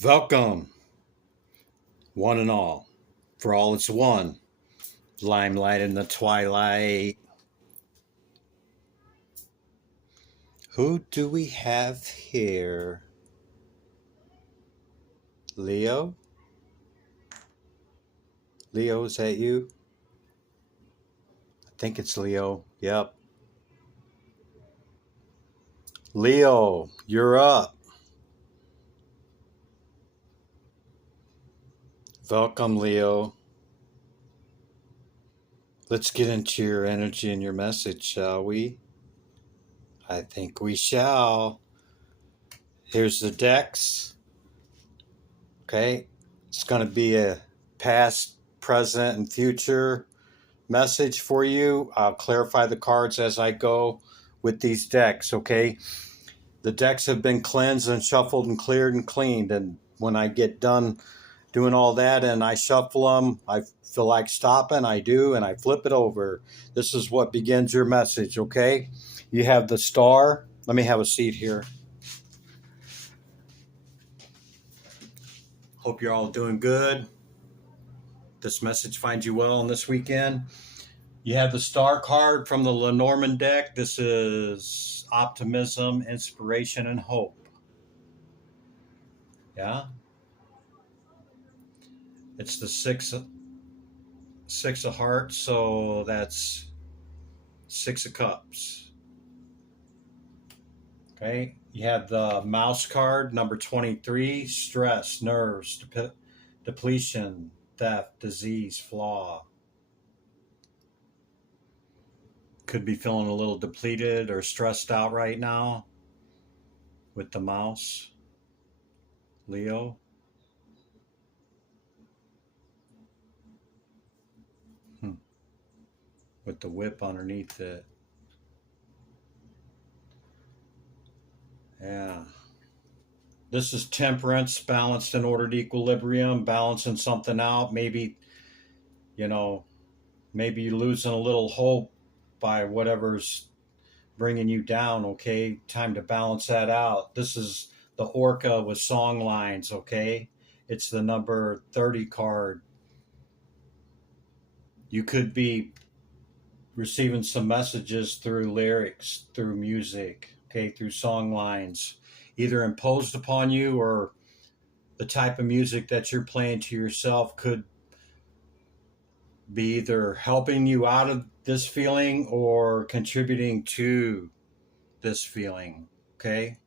Welcome, one and all, for all it's one. Limelight in the twilight. Who do we have here? Leo? Leo, is that you? I think it's Leo. Yep. Leo, you're up. Welcome, Leo. Let's get into your energy and your message, shall we? I think we shall. Here's the decks. Okay. It's going to be a past, present, and future message for you. I'll clarify the cards as I go with these decks, okay? The decks have been cleansed and shuffled and cleared and cleaned. And when I get done doing all that and I shuffle them, I feel like stopping, I do, and I flip it over. This is what begins your message, okay? You have the star. Let me have a seat here. Hope you're all doing good. This message finds you well on this weekend. You have the star card from the Lenormand deck. This is optimism, inspiration, and hope. Yeah. It's the six of hearts, so that's 6 of cups. Okay. You have the mouse card, number 23, stress, nerves, depletion, theft, disease, flaw. Could be feeling a little depleted or stressed out right now with the mouse, Leo. With the whip underneath it. Yeah. This is temperance, balanced and ordered equilibrium, balancing something out. Maybe, you know, maybe you're losing a little hope by whatever's bringing you down, okay? Time to balance that out. This is the Orca with song lines, okay? It's the number 30 card. You could be receiving some messages through lyrics, through music, okay, through song lines, either imposed upon you or the type of music that you're playing to yourself could be either helping you out of this feeling or contributing to this feeling, okay?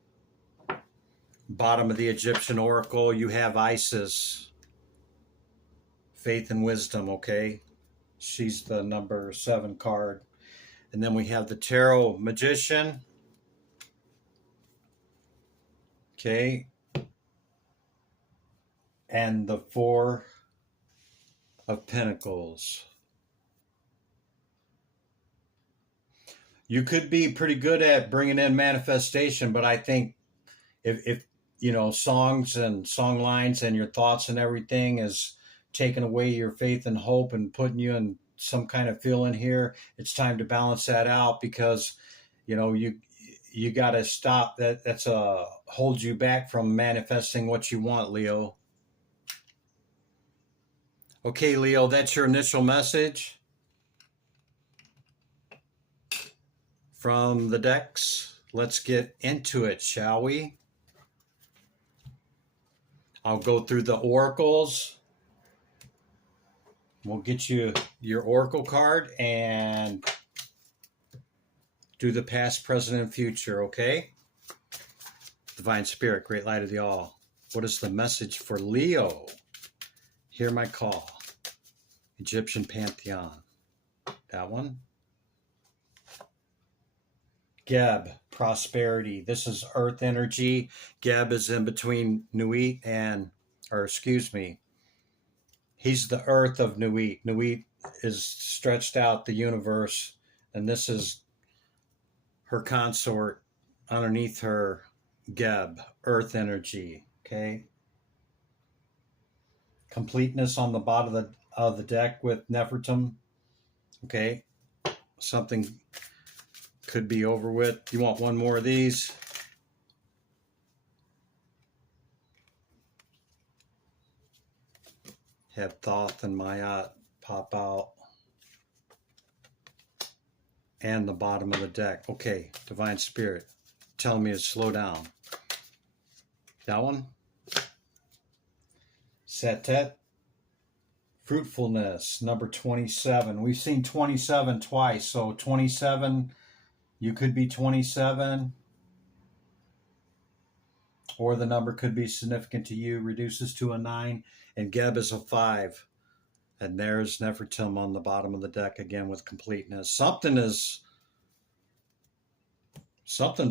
Bottom of the Egyptian oracle, you have Isis, faith and wisdom, okay? She's the number 7 card. And then we have the tarot magician, okay? And the 4 of Pentacles. You could be pretty good at bringing in manifestation, but I think if you know, songs and song lines and your thoughts and everything is taking away your faith and hope and putting you in some kind of feeling here, it's time to balance that out because, you know, you got to stop that. That's holds you back from manifesting what you want, Leo. Okay, Leo, that's your initial message from the decks. Let's get into it, shall we? I'll go through the oracles. We'll get you your oracle card and do the past, present, and future, okay? Divine Spirit, great light of the all. What is the message for Leo? Hear my call. Egyptian Pantheon. That one. Geb, prosperity. This is earth energy. Geb is in between Nuit and, or excuse me, he's the earth of Nuit. Nuit is stretched out the universe, and this is her consort underneath her, Geb, earth energy, okay? Completeness on the bottom of the deck with Nefertum, okay? Something could be over with. You want one more of these? Have Thoth and Mayat pop out. And the bottom of the deck. Okay, Divine Spirit telling me to slow down. That one. Setet. Fruitfulness, number 27. We've seen 27 twice, so 27, you could be 27, or the number could be significant to you, reduces to a 9, and Geb is a 5. And there's Nefertim on the bottom of the deck again with completeness. Something's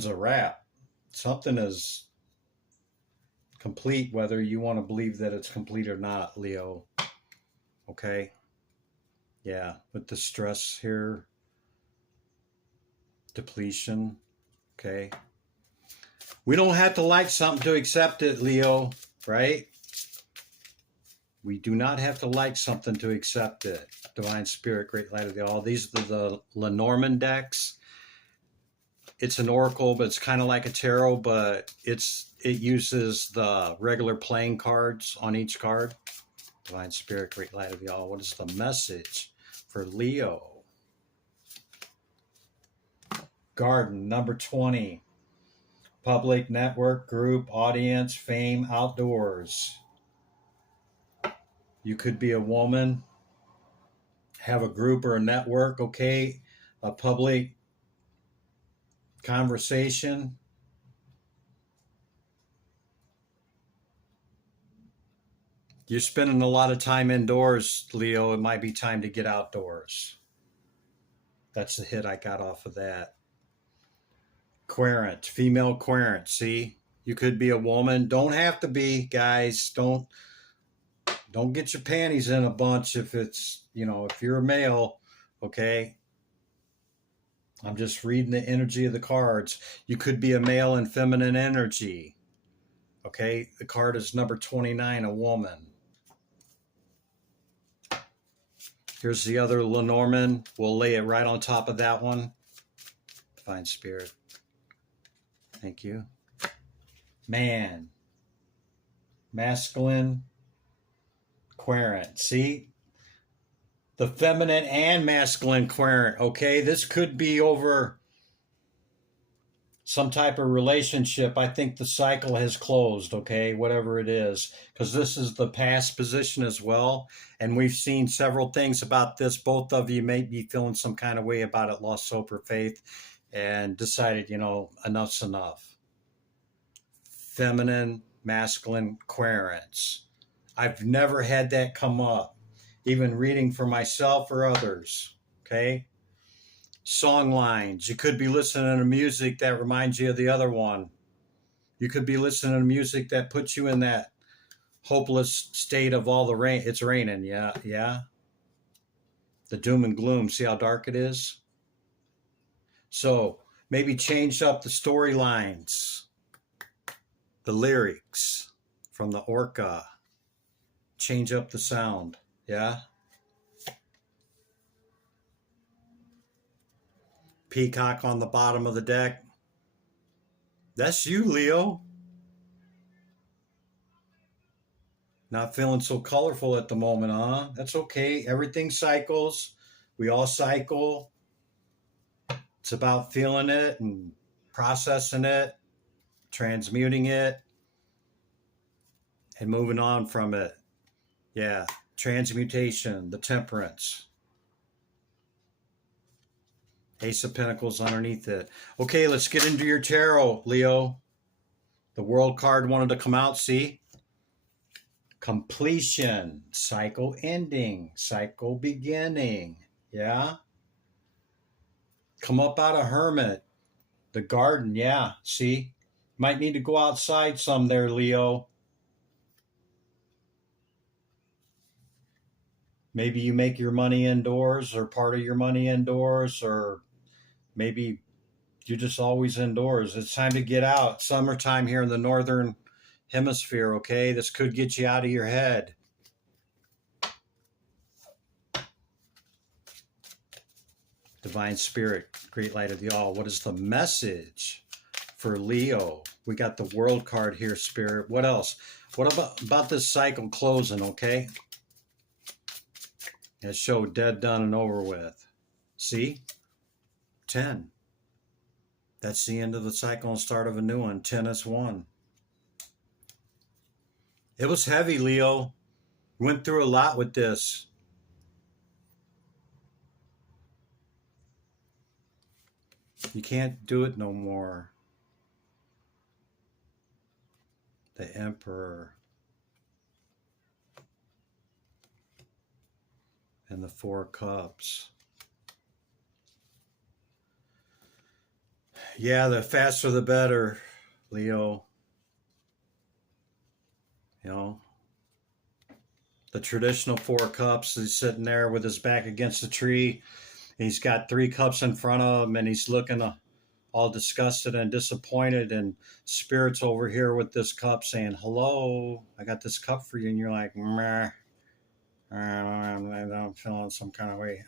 a wrap. Something is complete, whether you want to believe that it's complete or not, Leo. Okay? Yeah, with the stress here, depletion. Okay? We don't have to like something to accept it, Leo, right? We do not have to like something to accept it. Divine Spirit, Great Light of the All. These are the Lenormand decks. It's an oracle, but it's kind of like a tarot, but it uses the regular playing cards on each card. Divine Spirit, Great Light of the All. What is the message for Leo? Garden, number 20. Public, network, group, audience, fame, outdoors. You could be a woman, have a group or a network, okay? A public conversation. You're spending a lot of time indoors, Leo. It might be time to get outdoors. That's the hit I got off of that. Querent, female querent. See, you could be a woman. Don't have to be, guys. Don't get your panties in a bunch if it's, if you're a male, okay? I'm just reading the energy of the cards. You could be a male and feminine energy. Okay, the card is number 29, a woman. Here's the other Lenormand. We'll lay it right on top of that one. Divine Spirit. Thank you. Man. Masculine. Querent. See? The feminine and masculine querent. Okay, this could be over some type of relationship. I think the cycle has closed, okay, whatever it is, because this is the past position as well. And we've seen several things about this. Both of you may be feeling some kind of way about it, lost hope or faith, and decided, enough's enough. Feminine, masculine querents. I've never had that come up, even reading for myself or others, okay? Song lines. You could be listening to music that reminds you of the other one. You could be listening to music that puts you in that hopeless state of all the rain. It's raining, yeah. The doom and gloom. See how dark it is? So maybe change up the storylines, the lyrics from the orca. Change up the sound, yeah? Peacock on the bottom of the deck. That's you, Leo. Not feeling so colorful at the moment, huh? That's okay. Everything cycles. We all cycle. It's about feeling it and processing it, transmuting it, and moving on from it. Yeah. Transmutation, the temperance. Ace of Pentacles underneath it. Okay, let's get into your tarot, Leo. The World card wanted to come out, see? Completion, cycle ending, cycle beginning, yeah? Come up out of Hermit, the Garden, yeah, see? Might need to go outside some there, Leo. Maybe you make your money indoors or part of your money indoors, or maybe you're just always indoors. It's time to get out. Summertime here in the northern hemisphere, okay? This could get you out of your head. Divine Spirit, Great Light of the All. What is the message for Leo? We got the World card here, Spirit. What else? What about this cycle closing, okay? It showed dead, done, and over with. See? 10. That's the end of the cycle and start of a new one. 10 is 1. It was heavy, Leo. Went through a lot with this. You can't do it no more. The Emperor. And the 4 Cups. Yeah, the faster the better, Leo. You know, the traditional 4 Cups, he's sitting there with his back against the tree. He's got 3 cups in front of him, and he's looking all disgusted and disappointed. And Spirit's over here with this cup saying, hello, I got this cup for you. And you're like, meh, I'm feeling some kind of way.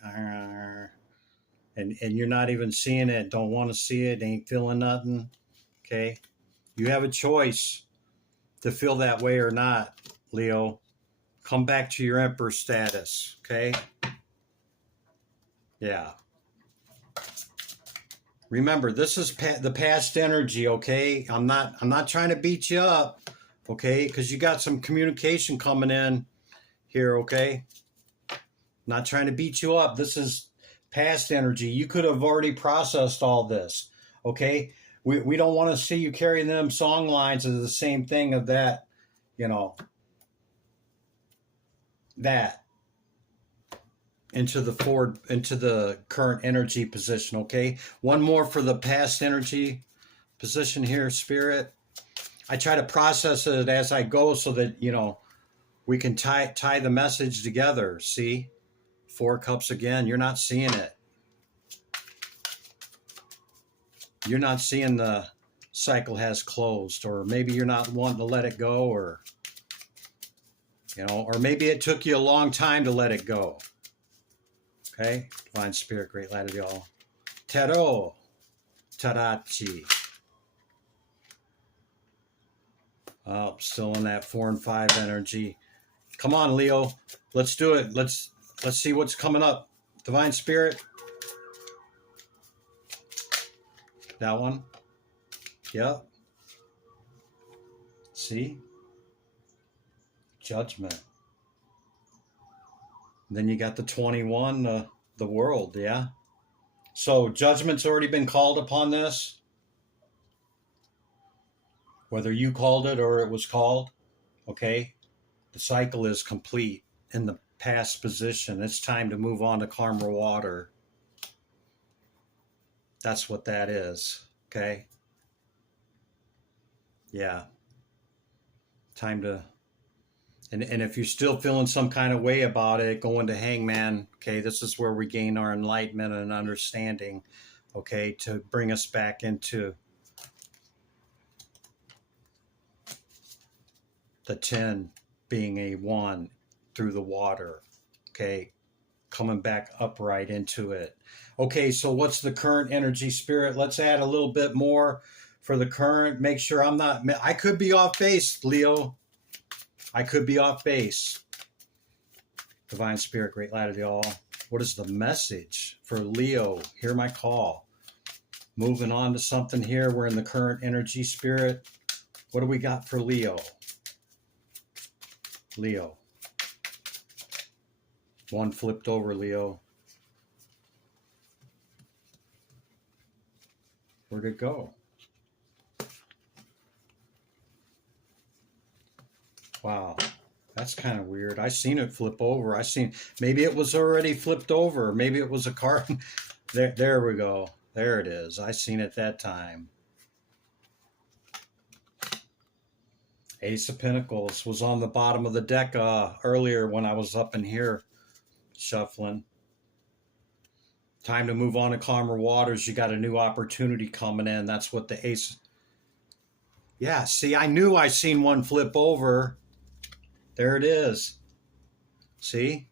And you're not even seeing it, don't want to see it, ain't feeling nothing. Okay? You have a choice to feel that way or not, Leo. Come back to your Emperor status. Okay? Yeah. Remember, this is the past energy, okay? I'm not trying to beat you up, okay? Because you got some communication coming in here, okay? Not trying to beat you up. This is past energy. You could have already processed all this, okay? We don't want to see you carrying them song lines as the same thing of that, you know, that into the current energy position, okay? One more for the past energy position here, Spirit. I try to process it as I go so that, you know, we can tie the message together. See? 4 Cups again. You're not seeing it. You're not seeing the cycle has closed, or maybe you're not wanting to let it go, or, you know, or maybe it took you a long time to let it go. Okay? Divine Spirit, great light of y'all. Taro. Tarachi. Oh, still in that 4 and 5 energy. Come on, Leo. Let's do it. Let's see what's coming up. Divine Spirit. That one. Yep. See? Judgment. Then you got the 21, the world, yeah? So judgment's already been called upon this. Whether you called it or it was called, okay? The cycle is complete in the past position. It's time to move on to calmer water. That's what that is, okay? Yeah. Time to... And if you're still feeling some kind of way about it, going to Hangman, okay, this is where we gain our enlightenment and understanding, okay, to bring us back into the 10 being a 1 through the water, okay, coming back upright into it. Okay, so what's the current energy, Spirit? Let's add a little bit more for the current. Make sure I could be off base, Leo. I could be off base. Divine Spirit, great light of y'all. What is the message for Leo? Hear my call. Moving on to something here. We're in the current energy, Spirit. What do we got for Leo? Leo. 1 flipped over, Leo. Where'd it go? Wow. That's kind of weird. I seen it flip over. Maybe it was already flipped over. Maybe it was a card. There we go. There it is. I seen it that time. Ace of Pentacles was on the bottom of the deck earlier when I was up in here shuffling. Time to move on to calmer waters. You got a new opportunity coming in. That's what the ace... Yeah, see, I knew I seen one flip over. There it is. See?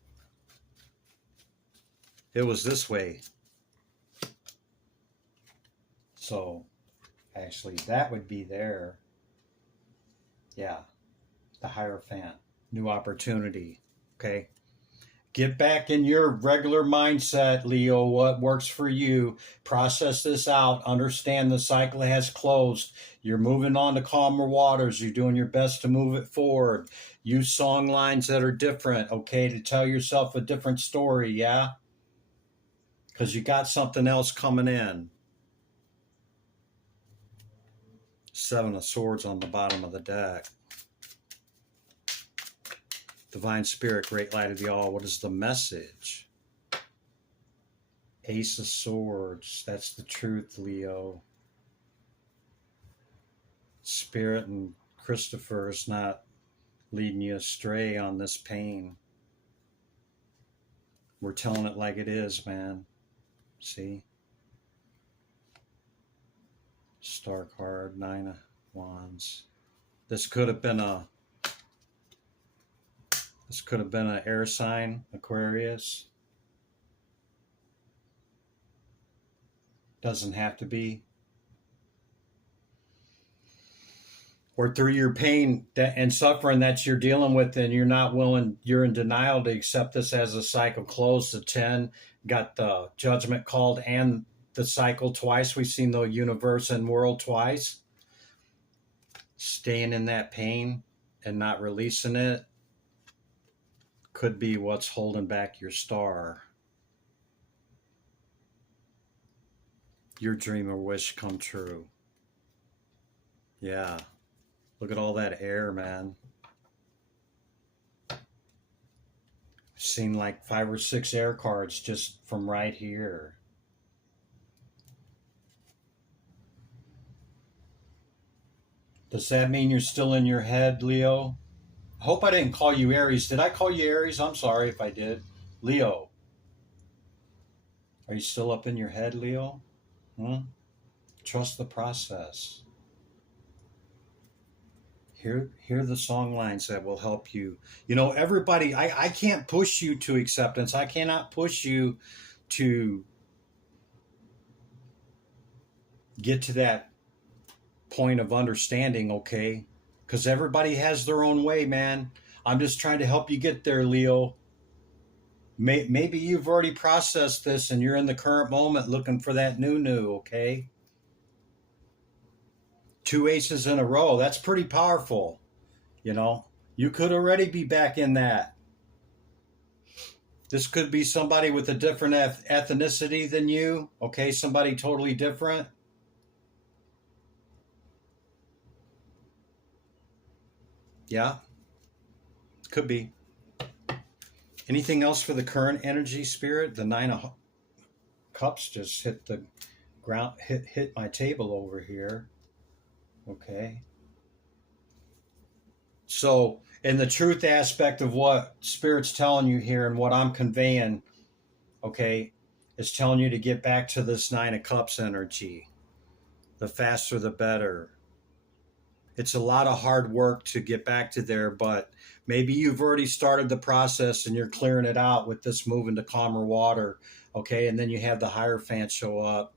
It was this way. So, actually, that would be there. Yeah. The Hierophant. New opportunity. Okay? Get back in your regular mindset, Leo, what works for you. Process this out. Understand the cycle has closed. You're moving on to calmer waters. You're doing your best to move it forward. Use song lines that are different, okay, to tell yourself a different story, yeah? Because you got something else coming in. Seven of Swords on the bottom of the deck. Divine Spirit, Great Light of the All. What is the message? Ace of Swords. That's the truth, Leo. Spirit and Christopher is not leading you astray on this pain. We're telling it like it is, man. See? Star card, 9 of Wands. This could have been an air sign, Aquarius. Doesn't have to be. Or through your pain and suffering that you're dealing with, and you're not willing, you're in denial to accept this as a cycle closed. The 10 got the judgment called and the cycle twice. We've seen the universe and world twice. Staying in that pain and not releasing it could be what's holding back your star. Your dream or wish come true. Yeah. Look at all that air, man. I've seen like 5 or 6 air cards just from right here. Does that mean you're still in your head, Leo? I hope I didn't call you Aries. Did I call you Aries? I'm sorry if I did. Leo. Are you still up in your head, Leo? Trust the process. Hear the song lines that will help you. You know, everybody, I can't push you to acceptance. I cannot push you to get to that point of understanding, okay? Because everybody has their own way, man. I'm just trying to help you get there, Leo. Maybe you've already processed this and you're in the current moment looking for that new, okay? 2 aces in a row. That's pretty powerful. You know, you could already be back in that. This could be somebody with a different ethnicity than you, okay? Somebody totally different. Yeah, could be. Anything else for the current energy, Spirit? The 9 of Cups just hit the ground, hit my table over here. Okay. So, in the truth aspect of what Spirit's telling you here and what I'm conveying, okay, is telling you to get back to this 9 of Cups energy. The faster, the better. It's a lot of hard work to get back to there, but maybe you've already started the process and you're clearing it out with this move into calmer water, okay? And then you have the Hierophant show up,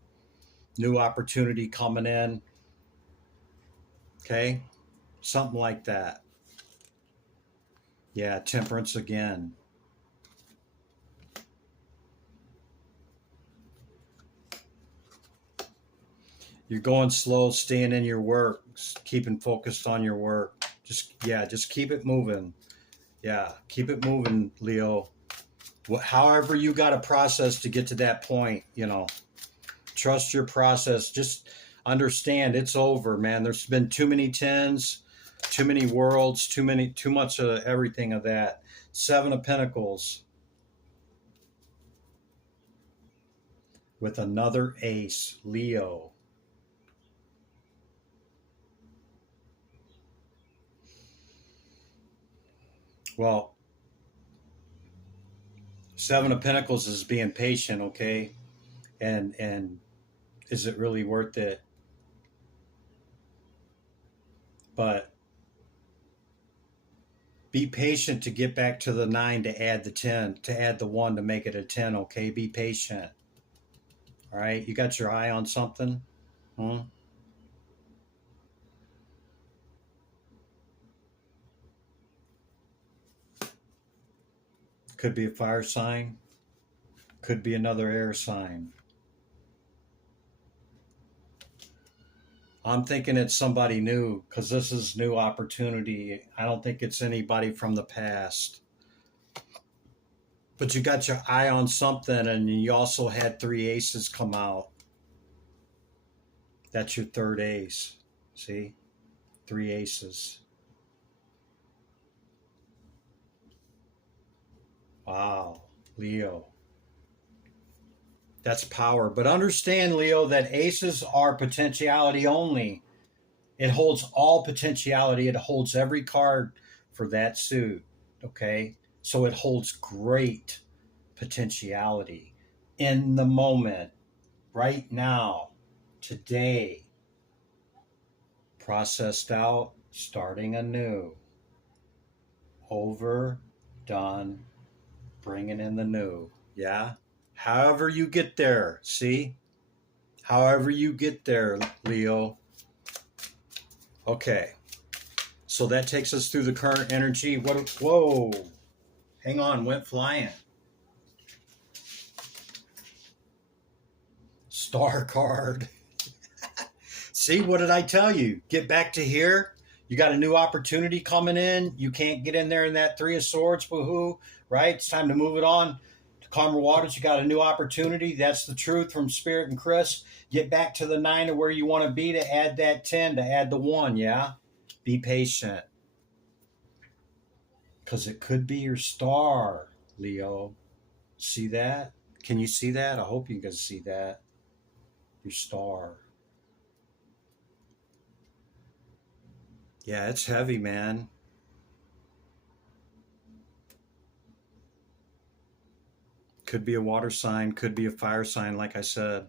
new opportunity coming in, okay? Something like that. Yeah, Temperance again. You're going slow, staying in your work, keeping focused on your work. Just keep it moving. Yeah, keep it moving, Leo. However you got to process to get to that point, you know, trust your process. Just understand it's over, man. There's been too many 10s, too many worlds, too much of everything of that. 7 of Pentacles with another ace, Leo. Well, 7 of Pentacles is being patient, okay? And is it really worth it? But be patient to get back to the 9 to add the 10, to add the 1 to make it a 10, okay? Be patient. All right? You got your eye on something? Could be a fire sign. Could be another air sign. I'm thinking it's somebody new because this is new opportunity. I don't think it's anybody from the past. But you got your eye on something, and you also had 3 aces come out. That's your third ace. See? 3 aces. Wow, Leo. That's power. But understand, Leo, that aces are potentiality only. It holds all potentiality. It holds every card for that suit. Okay? So it holds great potentiality in the moment, right now, today. Processed out, starting anew. Over, done, bringing in the new. Yeah? However you get there, see? However you get there, Leo. Okay. So that takes us through the current energy. What? Whoa. Hang on, went flying. Star card. See, what did I tell you? Get back to here. You got a new opportunity coming in. You can't get in there in that 3 of Swords, woohoo, right? It's time to move it on. Calmer waters, you got a new opportunity. That's the truth from Spirit and Chris. Get back to the 9 of where you want to be to add that 10, to add the 1, yeah? Be patient. Because it could be your star, Leo. See that? Can you see that? I hope you can see that. Your star. Yeah, it's heavy, man. Could be a water sign, could be a fire sign, like I said.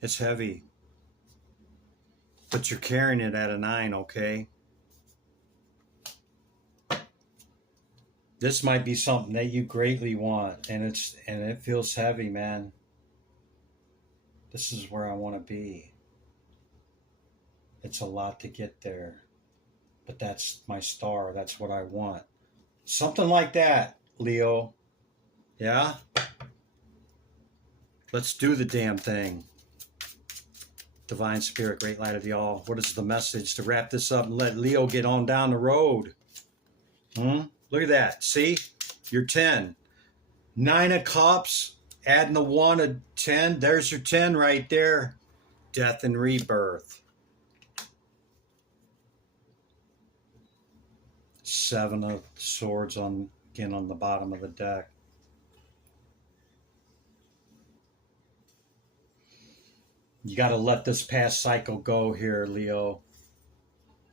It's heavy. But you're carrying it at a 9, okay? This might be something that you greatly want, and it feels heavy, man. This is where I want to be. It's a lot to get there. But that's my star. That's what I want. Something like that, Leo. Yeah? Let's do the damn thing. Divine Spirit, great light of the all. What is the message to wrap this up and let Leo get on down the road? Look at that. See? You're 10. 9 of Cups. Adding the 1 of 10. There's your 10 right there. Death and rebirth. 7 of Swords again on the bottom of the deck. You got to let this past cycle go here, Leo.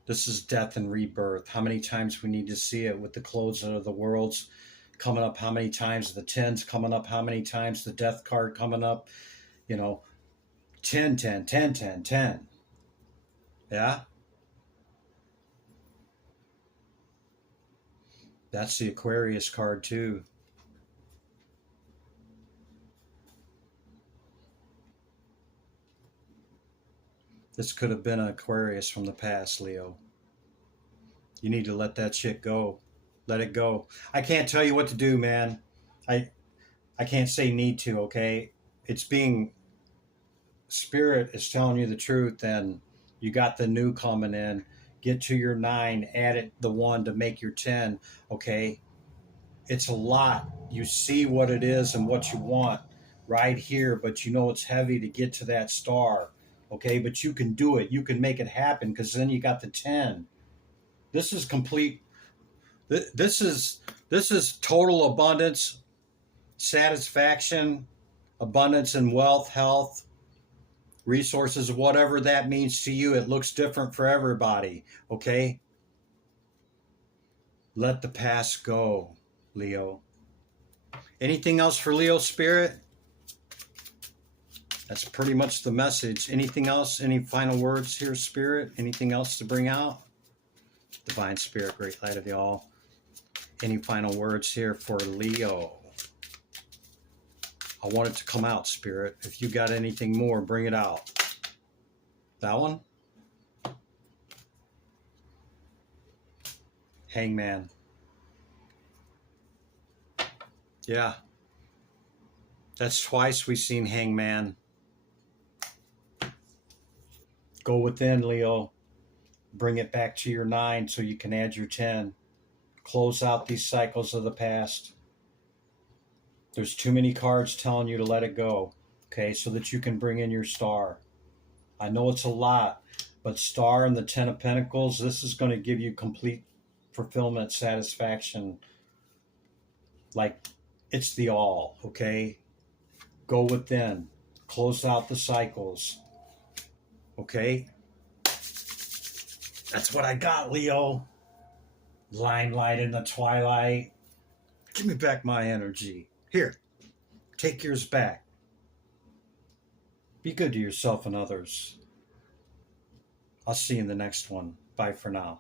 This is death and rebirth. How many times we need to see it with the closing of the worlds coming up? How many times the 10s coming up? How many times the death card coming up? 10, 10, 10, 10, 10. Yeah? That's the Aquarius card too. This could have been an Aquarius from the past, Leo. You need to let that shit go. Let it go. I can't tell you what to do, man. I can't say need to, okay? It's being... Spirit is telling you the truth, and you got the new coming in. Get to your 9, add it the 1 to make your 10, okay? It's a lot. You see what it is and what you want right here, but you know it's heavy to get to that star, okay? But you can do it. You can make it happen because then you got the 10. This is complete. This is total abundance, satisfaction, abundance in wealth, health, resources, whatever that means to you. It looks different for everybody, okay? Let the past go, Leo. Anything else for Leo Spirit? That's pretty much the message. Anything else? Any final words here, Spirit? Anything else to bring out? Divine Spirit, great light of the all. Any final words here for Leo? I want it to come out, Spirit. If you got anything more, bring it out. That one? Hangman. Yeah. That's twice we've seen Hangman. Go within, Leo. Bring it back to your 9 so you can add your 10. Close out these cycles of the past. There's too many cards telling you to let it go, okay, so that you can bring in your star. I know it's a lot, but star and the 10 of Pentacles, this is going to give you complete fulfillment, satisfaction. Like, it's the all, okay? Go within. Close out the cycles, okay? That's what I got, Leo. Limelight in the twilight. Give me back my energy. Here, take yours back. Be good to yourself and others. I'll see you in the next one. Bye for now.